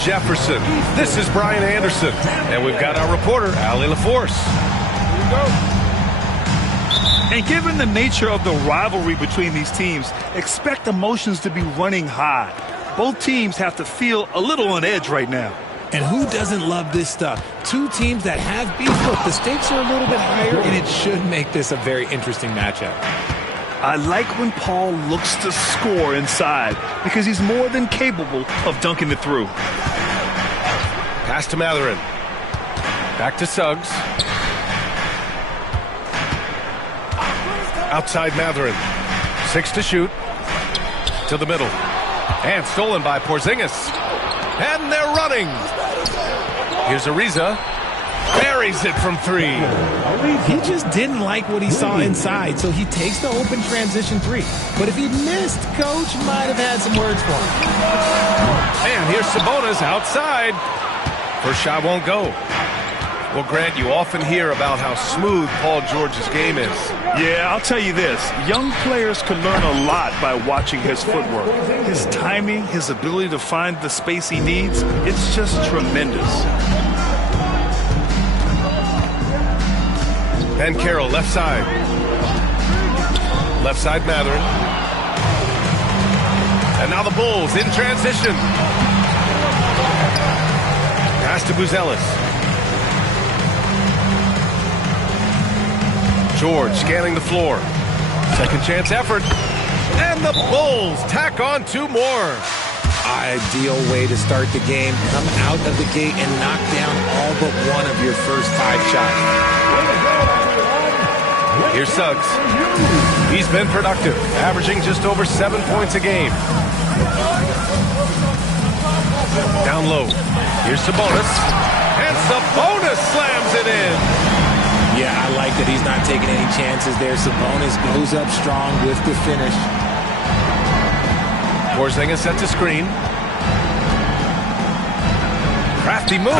Jefferson. This is Brian Anderson. And we've got our reporter, Allie LaForce. Here we go. And given the nature of the rivalry between these teams, expect emotions to be running high. Both teams have to feel a little on edge right now. And who doesn't love this stuff? Two teams that have beef. Look, the stakes are a little bit higher, and it should make this a very interesting matchup. I like when Paul looks to score inside because he's more than capable of dunking it through. Pass to Mathurin. Back to Suggs. Outside Mathurin. 6 to shoot. To the middle. And stolen by Porzingis. And they're running. Here's Ariza. Buries it from 3. He just didn't like what he saw inside, so he takes the open transition 3. But if he missed, Coach might have had some words for him. And here's Sabonis outside. First shot won't go. Well, Grant, you often hear about how smooth Paul George's game is. Yeah, I'll tell you this. Young players can learn a lot by watching his footwork. His timing, his ability to find the space he needs, it's just tremendous. Banchero, left side. Left side, Mathurin. And now the Bulls in transition. Pass to Buzelis. George scanning the floor. Second chance effort. And the Bulls tack on 2 more. Ideal way to start the game. Come out of the gate and knock down all but one of your first 5 shots. Here's Suggs. He's been productive, averaging just over 7 points a game. Down low. Here's Sabonis. And Sabonis slams it in. Yeah, I like that he's not taking any chances there. Sabonis goes up strong with the finish. Porzingis sets a screen. Crafty move.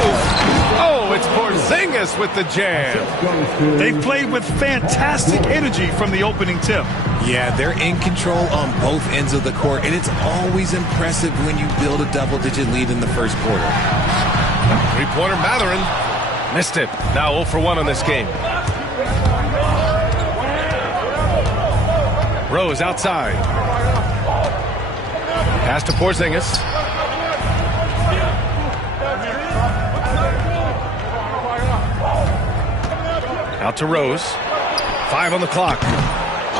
Oh, it's Porzingis with the jam. They played with fantastic energy from the opening tip. Yeah, they're in control on both ends of the court, and it's always impressive when you build a double-digit lead in the first quarter. Three-pointer Mathurin. Missed it. Now 0 for 1 on this game. Rose outside. Pass to Porzingis. Out to Rose. 5 on the clock.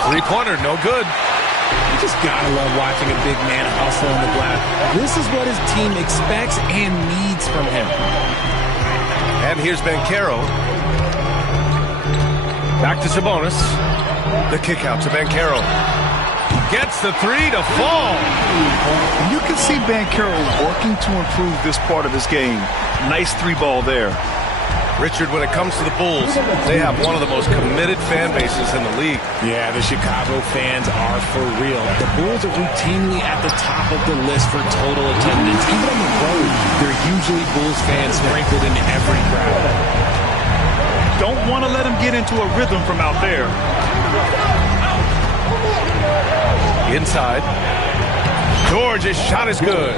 Three-pointer, no good. You just gotta love watching a big man hustle on the glass. This is what his team expects and needs from him. And here's Banchero. Back to Sabonis. The kick out to Banchero. Gets the 3 to fall. You can see Banchero working to improve this part of his game. Nice 3-ball there. Richard, when it comes to the Bulls, they have one of the most committed fan bases in the league. Yeah, the Chicago fans are for real. The Bulls are routinely at the top of the list for total attendance. Even on the road, there are usually Bulls fans sprinkled in every crowd. Don't want to let him get into a rhythm from out there. Inside. George's shot is good.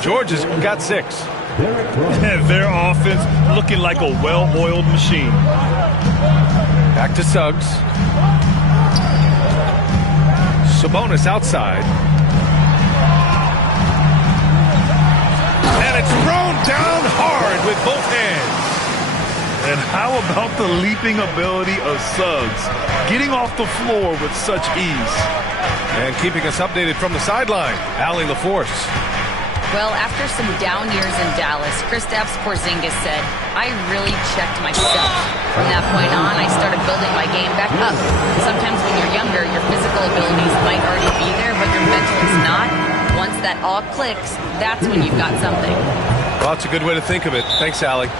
George has got 6. Their offense looking like a well-oiled machine. Back to Suggs. Sabonis outside. And it's thrown down hard with both hands. And how about the leaping ability of Suggs, getting off the floor with such ease. And keeping us updated from the sideline, Allie LaForce. Well, after some down years in Dallas, Kristaps Porzingis said, I really checked myself. From that point on, I started building my game back up. Sometimes when you're younger, your physical abilities might already be there, but your mental is not. Once that all clicks, that's when you've got something. Well, that's a good way to think of it. Thanks, Allie.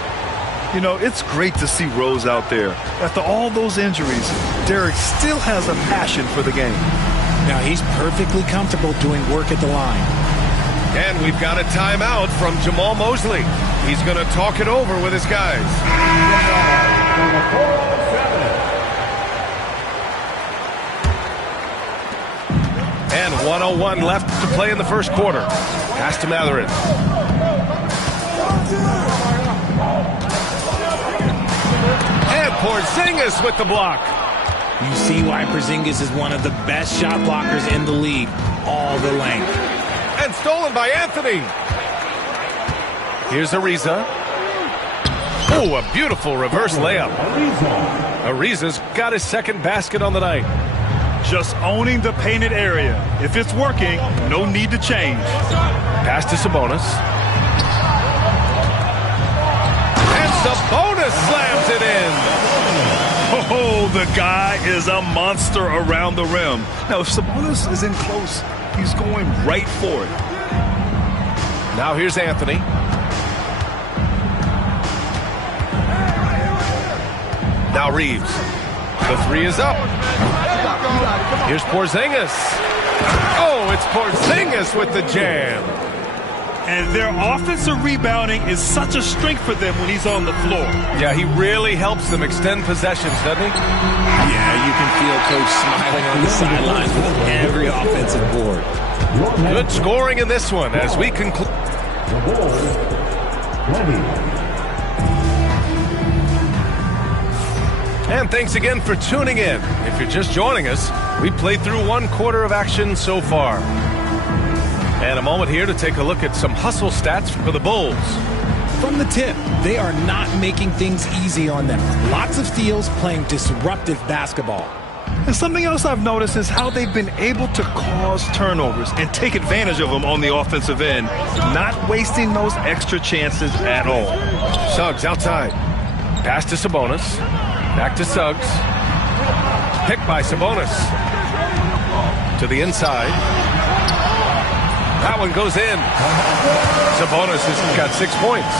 You know, it's great to see Rose out there. After all those injuries, Derek still has a passion for the game. Now, he's perfectly comfortable doing work at the line. And we've got a timeout from Jamal Mosley. He's going to talk it over with his guys. And 1:01 left to play in the first quarter. Pass to Mathurin. Porzingis with the block. You see why Porzingis is one of the best shot blockers in the league. All the length. And stolen by Anthony. Here's Ariza. Oh, a beautiful reverse layup. Ariza's got his second basket on the night. Just owning the painted area. If it's working, no need to change. Pass to Sabonis. And Sabonis slams it in. Oh, the guy is a monster around the rim. Now, if Sabonis is in close, he's going right for it. Now here's Anthony. Now Reeves. The three is up. Here's Porzingis. Oh, it's Porzingis with the jam. And their offensive rebounding is such a strength for them when he's on the floor. Yeah, he really helps them extend possessions, doesn't he? Yeah, you can feel Coach smiling on the sidelines with every offensive board. Good scoring in this one as we conclude. And thanks again for tuning in. If you're just joining us, we played through one quarter of action so far. And a moment here to take a look at some hustle stats for the Bulls. From the tip, they are not making things easy on them. Lots of steals, playing disruptive basketball. And something else I've noticed is how they've been able to cause turnovers and take advantage of them on the offensive end, not wasting those extra chances at all. Suggs outside. Pass to Sabonis. Back to Suggs. Picked by Sabonis. To the inside. That one goes in. Sabonis has got 6 points.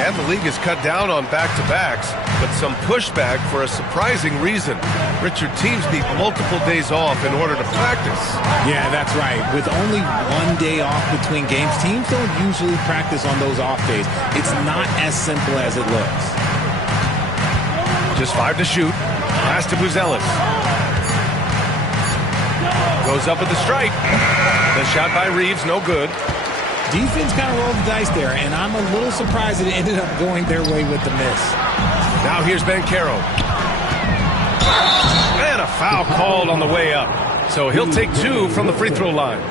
And the league has cut down on back-to-backs, but some pushback for a surprising reason. Richard, teams need multiple days off in order to practice. Yeah, that's right. With only 1 day off between games, teams don't usually practice on those off days. It's not as simple as it looks. Just 5 to shoot. Pass to Buzelis. Goes up with the strike. The shot by Reeves, no good. Defense kind of rolled the dice there, and I'm a little surprised it ended up going their way with the miss. Now here's Banchero. And a foul called on the way up. So he'll take 2 from the free throw line.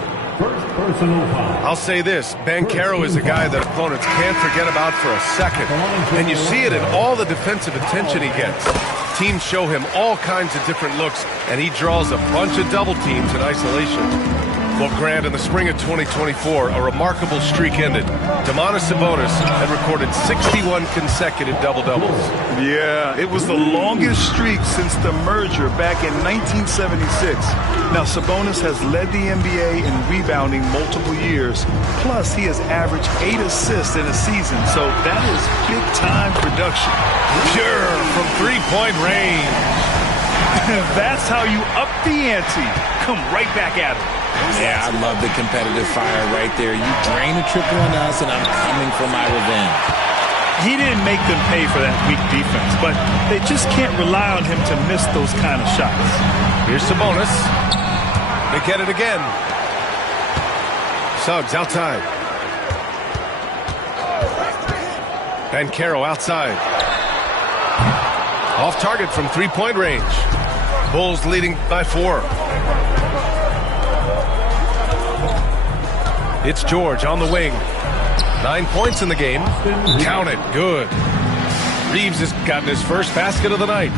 I'll say this, Banchero is a guy that opponents can't forget about for a second. And you see it in all the defensive attention he gets. Teams show him all kinds of different looks, and he draws a bunch of double teams in isolation. Well, Grant, in the spring of 2024, a remarkable streak ended. Domantas Sabonis had recorded 61 consecutive double-doubles. Yeah, it was the longest streak since the merger back in 1976. Now, Sabonis has led the NBA in rebounding multiple years. Plus, he has averaged 8 assists in a season, so that is big-time production. Pure from three-point range. That's how you up the ante. Come right back at him. Yeah, I love the competitive fire right there. You drain a triple on us, and I'm coming for my revenge. He didn't make them pay for that weak defense, but they just can't rely on him to miss those kind of shots. Here's Sabonis. They get it again. Suggs outside. Banchero outside. Off target from three-point range. Bulls leading by 4. It's George on the wing. 9 points in the game. Count it. Good. Reeves has gotten his first basket of the night.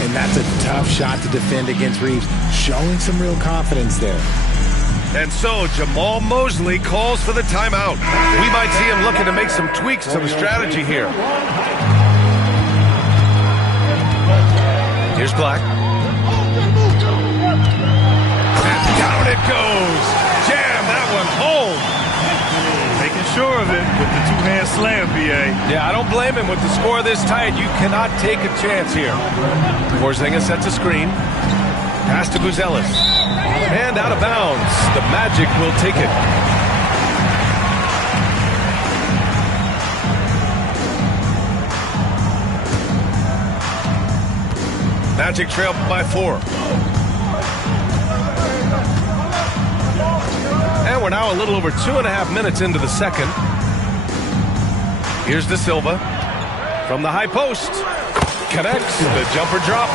And that's a tough shot to defend against Reeves. Showing some real confidence there. And so Jamal Mosley calls for the timeout. We might see him looking to make some tweaks to the strategy here. Here's Black. And down it goes. Jam that one home. Making sure of it with the two-hand slam, B.A. Yeah, I don't blame him with the score this tight. You cannot take a chance here. Porzingis sets a screen. Pass to Buzelis. And out of bounds. The Magic will take it. Magic trail by 4. And we're now a little over 2.5 minutes into the second. Here's De Silva from the high post. connects. The jumper drops.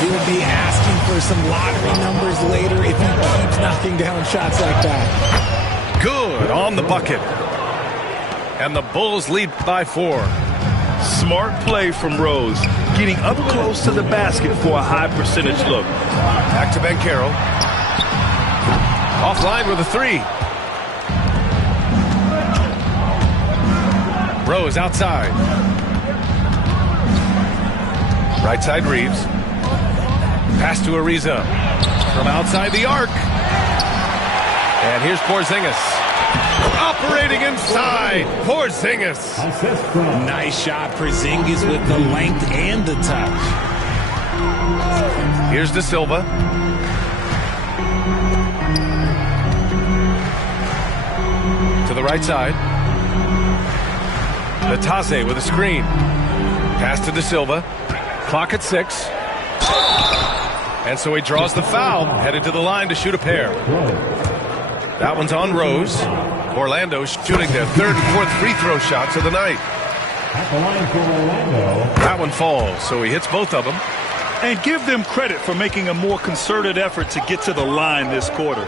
He'll be asking for some lottery numbers later if he keeps knocking down shots like that. Good on the bucket. And the Bulls lead by 4. Smart play from Rose, getting up close to the basket for a high percentage look. Back to Banchero. Offline with a 3. Rose outside. Right side Reeves. Pass to Ariza. From outside the arc. And here's Porzingis. Operating inside. Porzingis. Nice shot. Porzingis with the length and the touch. Here's De Silva. To the right side. Natase with a screen. Pass to De Silva. Clock at 6. And so he draws the foul. Headed to the line to shoot a pair. That one's on Rose. Orlando shooting their 3rd and 4th free throw shots of the night. At the line for Orlando. That one falls, so he hits both of them. And give them credit for making a more concerted effort to get to the line this quarter.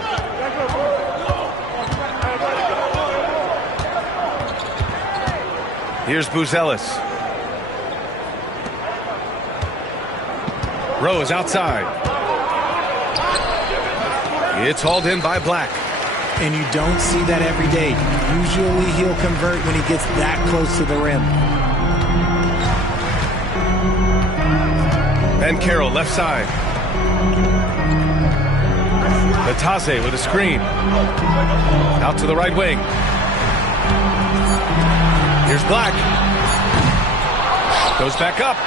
Here's Buzelis. Rose outside. It's hauled in by Black. And you don't see that every day. Usually he'll convert when he gets that close to the rim. Banchero left side. Natase with a screen. Out to the right wing. Here's Black. Goes back up.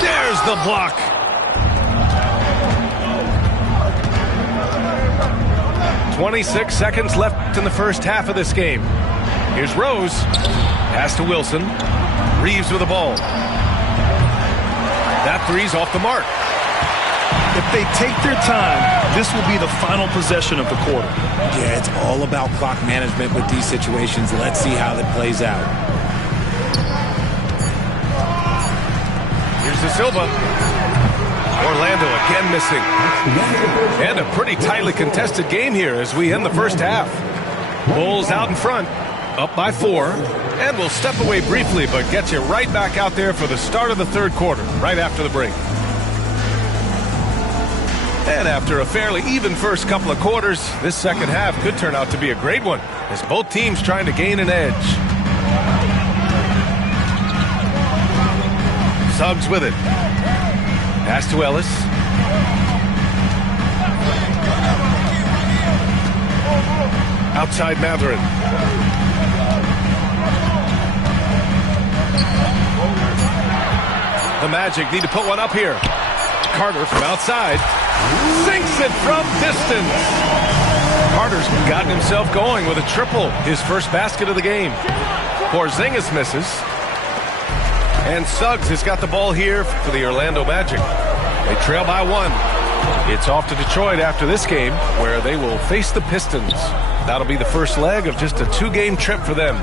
There's the block. .26 seconds left in the first half of this game. Here's Rose. Pass to Wilson. Reeves with the ball. That three's off the mark. If they take their time, this will be the final possession of the quarter. Yeah, it's all about clock management with these situations. Let's see how that plays out. Here's De Silva. Orlando again missing. And a pretty tightly contested game here as we end the first half. Bulls out in front, up by 4. And we'll step away briefly, but get you right back out there for the start of the 3rd quarter, right after the break. And after a fairly even first couple of quarters, this second half could turn out to be a great one, as both teams trying to gain an edge. Suggs with it. Pass to Ellis. Outside Mathurin. The Magic need to put one up here. Carter from outside. Sinks it from distance. Carter's gotten himself going with a triple. His first basket of the game. Porzingis misses. And Suggs has got the ball here for the Orlando Magic. They trail by 1. It's off to Detroit after this game, where they will face the Pistons. That'll be the first leg of just a 2-game trip for them.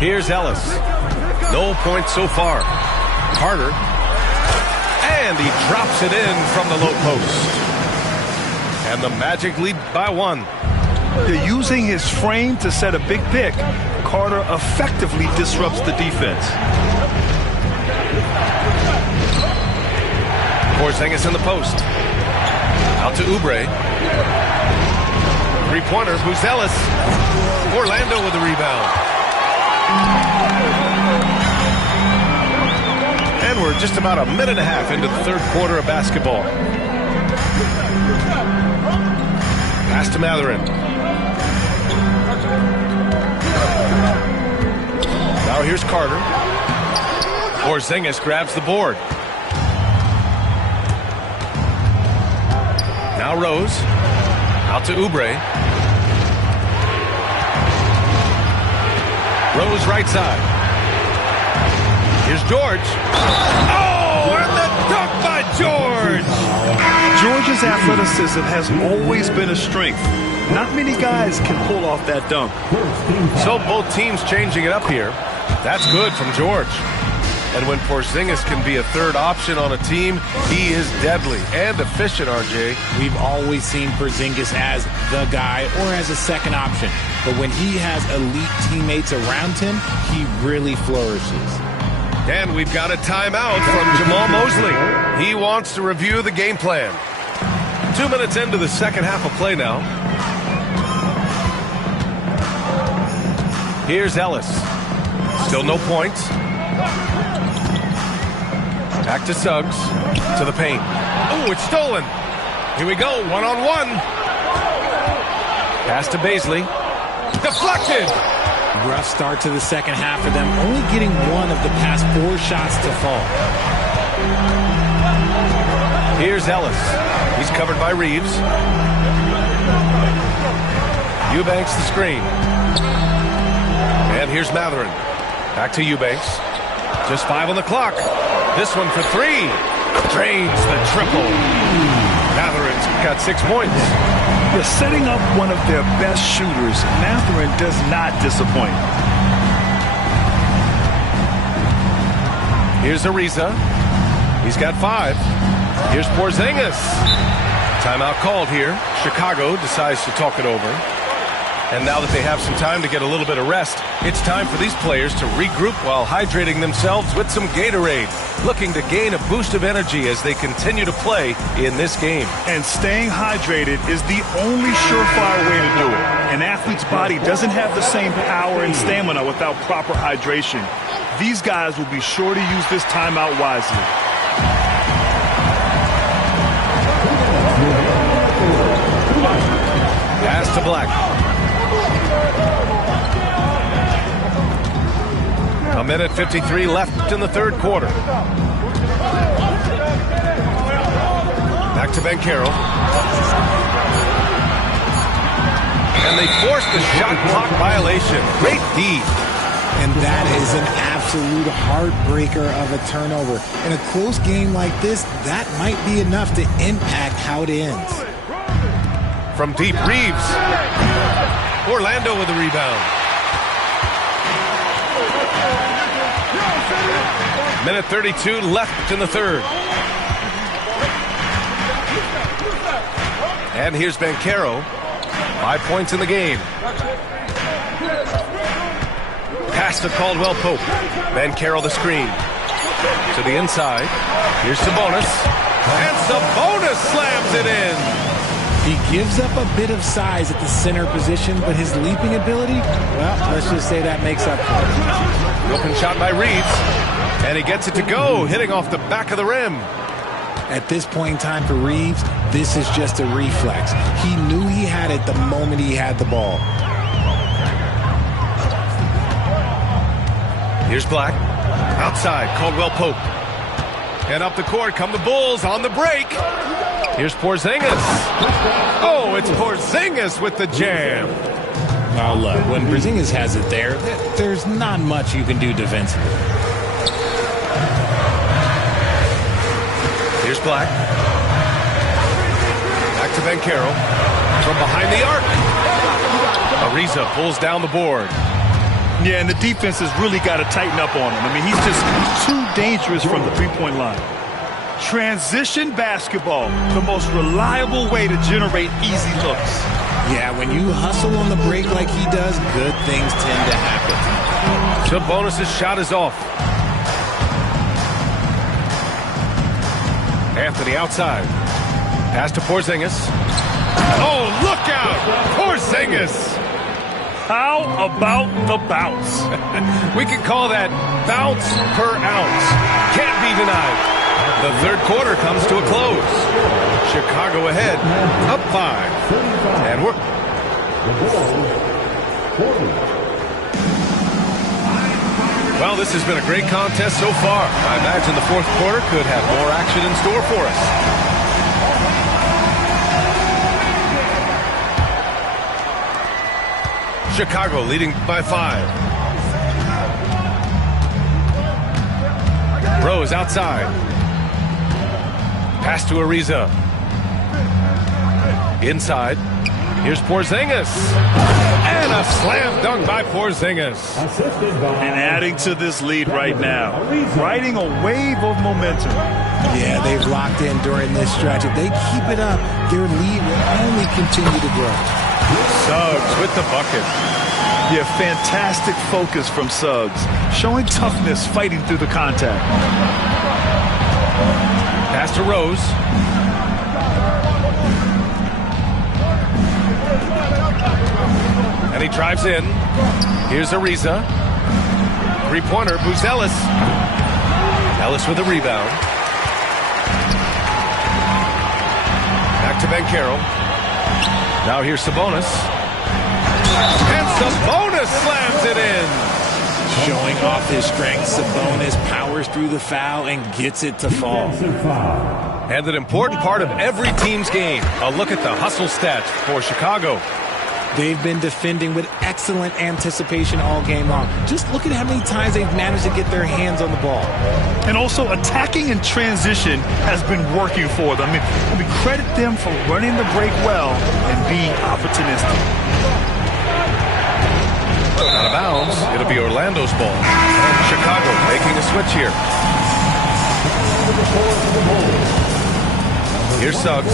Here's Ellis. No points so far. Carter. And he drops it in from the low post. And the Magic lead by 1. They're using his frame to set a big pick. Carter effectively disrupts the defense. Porzingis in the post. Out to Oubre. Three-pointer, Buzelis. Orlando with the rebound. And we're just about a minute and a half into the 3rd quarter of basketball. Pass to Mathurin. Now here's Carter. Porzingis grabs the board. Now Rose. Out to Oubre. Rose right side. Here's George. Oh, and the dunk by George! George's athleticism has always been a strength. Not many guys can pull off that dunk. So both teams changing it up here. That's good from George. And when Porzingis can be a third option on a team, he is deadly and efficient, RJ. We've always seen Porzingis as the guy or as a second option. But when he has elite teammates around him, he really flourishes. And we've got a timeout from Jamal Mosley. He wants to review the game plan. 2 minutes into the second half of play now. Here's Ellis. Still no points. Back to Suggs. To the paint. Oh, it's stolen. Here we go. One-on-one. Pass to Baisley. Deflected. Rough start to the second half for them, only getting one of the past 4 shots to fall. Here's Ellis. He's covered by Reeves. Eubanks the screen. And here's Mathurin. Back to Eubanks. Just 5 on the clock. This one for 3. Drains the triple. Mathurin's got 6 points. They're setting up one of their best shooters. Mathurin does not disappoint. Here's Ariza. He's got 5. Here's Porzingis. Timeout called here. Chicago decides to talk it over. And now that they have some time to get a little bit of rest, it's time for these players to regroup while hydrating themselves with some Gatorade, looking to gain a boost of energy as they continue to play in this game. And staying hydrated is the only surefire way to do it. An athlete's body doesn't have the same power and stamina without proper hydration. These guys will be sure to use this timeout wisely. Pass to Black. A minute 53 left in the third quarter. Back to Banchero. And they forced the shot clock violation. Great D. And that is an absolute heartbreaker of a turnover. In a close game like this, that might be enough to impact how it ends. From deep, Reeves. Orlando with the rebound. Minute 32 left in the third. And here's Banchero. 5 points in the game. Pass to Caldwell Pope. Banchero the screen. To the inside. Here's Sabonis. And Sabonis slams it in. He gives up a bit of size at the center position, but his leaping ability, well, let's just say that makes up for it. Open shot by Reeves. And he gets it to go, hitting off the back of the rim. At this point in time for Reeves, this is just a reflex. He knew he had it the moment he had the ball. Here's Black. Outside, Caldwell Pope. And up the court come the Bulls on the break. Here's Porzingis. Oh, it's Porzingis with the jam. Now look, when Porzingis has it there, there's not much you can do defensively. Here's Black. Back to Banchero. From behind the arc. Ariza pulls down the board. Yeah, and the defense has really got to tighten up on him. I mean, he's just too dangerous from the three-point line. Transition basketball, the most reliable way to generate easy looks. Yeah, when you hustle on the break like he does, good things tend to happen. Sabonis' shot is off. Anthony outside. Pass to Porzingis. Oh, look out! Porzingis! How about the bounce? We could call that bounce per ounce. Can't be denied. The third quarter comes to a close. Chicago ahead, up 5. And we're... Well, this has been a great contest so far. I imagine the fourth quarter could have more action in store for us. Chicago leading by 5. Rose outside. Pass to Ariza. Inside. Here's Porzingis. And a slam dunk by Porzingis. Assisted by... And adding to this lead right now. Riding a wave of momentum. Yeah, they've locked in during this stretch. If they keep it up, their lead will only continue to grow. Suggs with the bucket. Yeah, fantastic focus from Suggs. Showing toughness, fighting through the contact. Pass to Rose. And he drives in. Here's Ariza. Three-pointer, Buzelis. Ellis with a rebound. Back to Banchero. Now here's Sabonis. And Sabonis slams it in. Showing off his strength, Sabonis powers through the foul and gets it to fall. And an important part of every team's game. A look at the hustle stats for Chicago. They've been defending with excellent anticipation all game long. Just look at how many times they've managed to get their hands on the ball. And also attacking in transition has been working for them. I mean, credit them for running the break well and being opportunistic. Out of bounds. It'll be Orlando's ball. And Chicago making a switch here. Here's Suggs.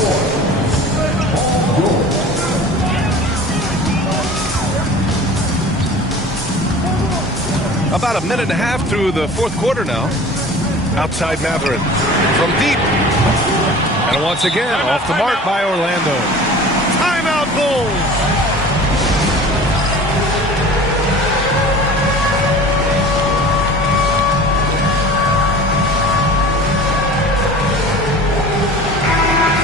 About a minute and a half through the fourth quarter now. Outside Mathurin from deep. And once again, off the mark by Orlando. Timeout Bulls.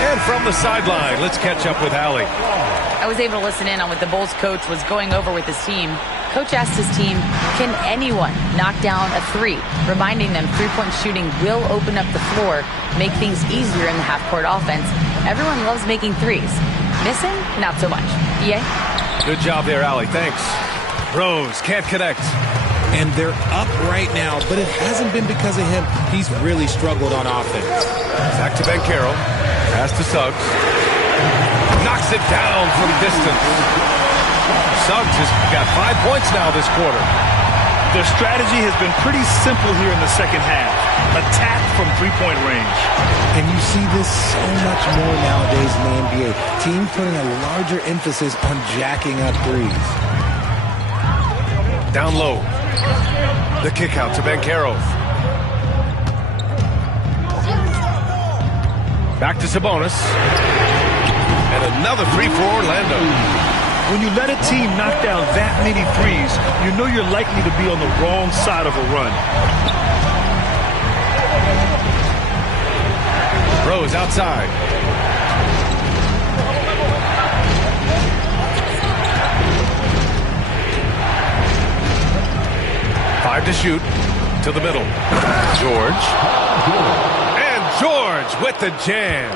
And from the sideline, let's catch up with Allie. I was able to listen in on what the Bulls coach was going over with his team. Coach asked his team, can anyone knock down a three? Reminding them three-point shooting will open up the floor, make things easier in the half-court offense. Everyone loves making threes. Missing? Not so much. EA? Good job there, Allie. Thanks. Rose can't connect. And they're up right now, but it hasn't been because of him. He's really struggled on offense. Back to Banchero. Pass to Suggs. Knocks it down from distance. Suggs has got 5 points now this quarter. Their strategy has been pretty simple here in the second half. Attack from three-point range. And you see this so much more nowadays in the NBA. Teams putting a larger emphasis on jacking up threes. Down low. The kick out to Banchero. Back to Sabonis. And another three for Orlando. When you let a team knock down that many threes, you know you're likely to be on the wrong side of a run. Rose outside. Five to shoot. To the middle. George. And George with the jam.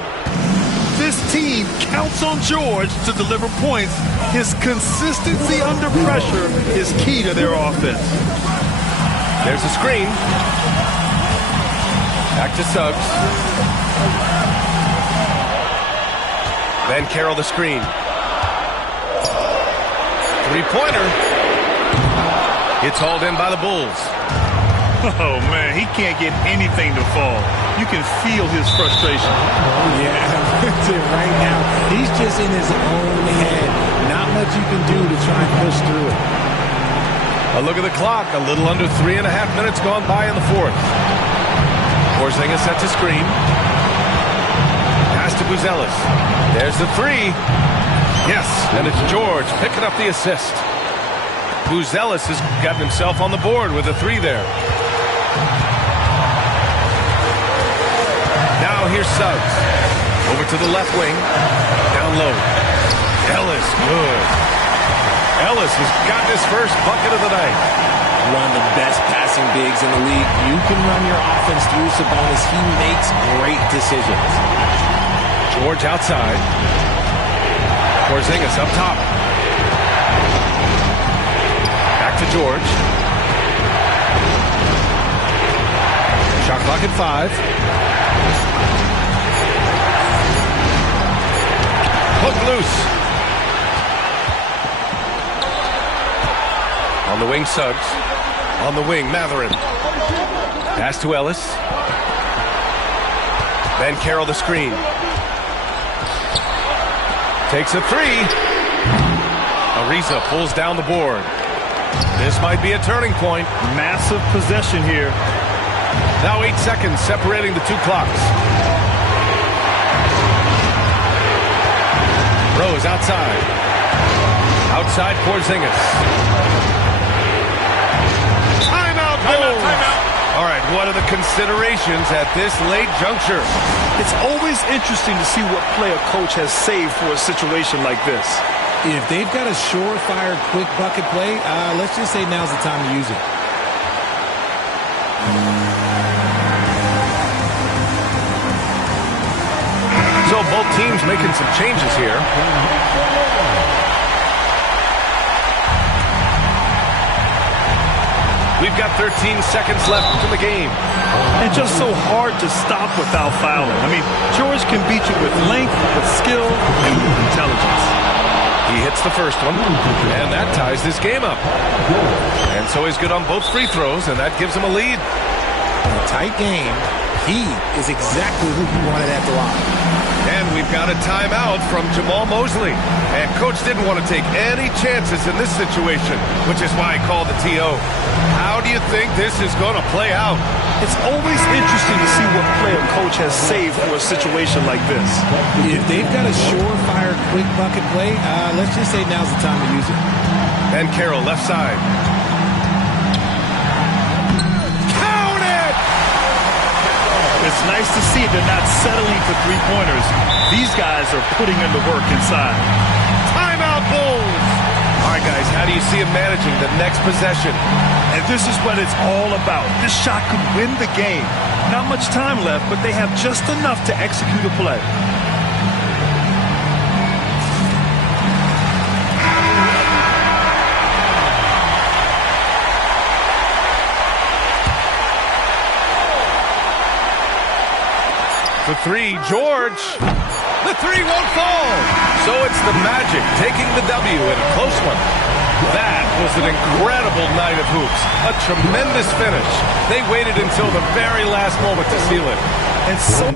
This team counts on George to deliver points. His consistency under pressure is key to their offense. There's a screen. Back to Suggs. Banchero the screen. Three-pointer. It's hauled in by the Bulls. Oh, man, he can't get anything to fall. You can feel his frustration. Yeah, right now, he's just in his own head. Not much you can do to try and push through it. A look at the clock. A little under 3.5 minutes gone by in the fourth. Porzingis sets a screen. Pass to Buzelis. There's the three. Yes, and it's George picking up the assist. Buzelis has gotten himself on the board with a three there. Now here's Suggs. Over to the left wing. Down low. Ellis, good. Ellis has gotten his first bucket of the night. One of the best passing bigs in the league. You can run your offense through Sabonis. He makes great decisions. George outside. Porzingis up top. Back to George. Shot clock at 5. Hook loose. On the wing, Suggs. On the wing, Matherin. Pass to Ellis. Then Carroll the screen. Takes a three. Ariza pulls down the board. This might be a turning point. Massive possession here. Now 8 seconds separating the two clocks. Rose outside. Outside Porzingis. Timeout, Bulls. Timeout. All right, what are the considerations at this late juncture? It's always interesting to see what play a coach has saved for a situation like this. If they've got a surefire, quick bucket play, let's just say now's the time to use it. So both teams making some changes here. We've got 13 seconds left in the game. And just so hard to stop without fouling. I mean, George can beat you with length, with skill, and with intelligence. He hits the first one, and that ties this game up. And so he's good on both free throws, and that gives him a lead. In a tight game, he is exactly who he wanted at the line. And we've got a timeout from Jamal Mosley. And Coach didn't want to take any chances in this situation, which is why he called the TO. How do you think this is going to play out? It's always interesting to see what play a coach has saved for a situation like this. If they've got a surefire, quick bucket play, let's just say now's the time to use it. And Carroll left side. It's nice to see they're not settling for three-pointers. These guys are putting in the work inside. Timeout, Bulls! All right, guys, how do you see him managing the next possession? And this is what it's all about. This shot could win the game. Not much time left, but they have just enough to execute a play. For three, George. The three won't fall. So it's the Magic taking the W in a close one. That was an incredible night of hoops. A tremendous finish. They waited until the very last moment to seal it. And so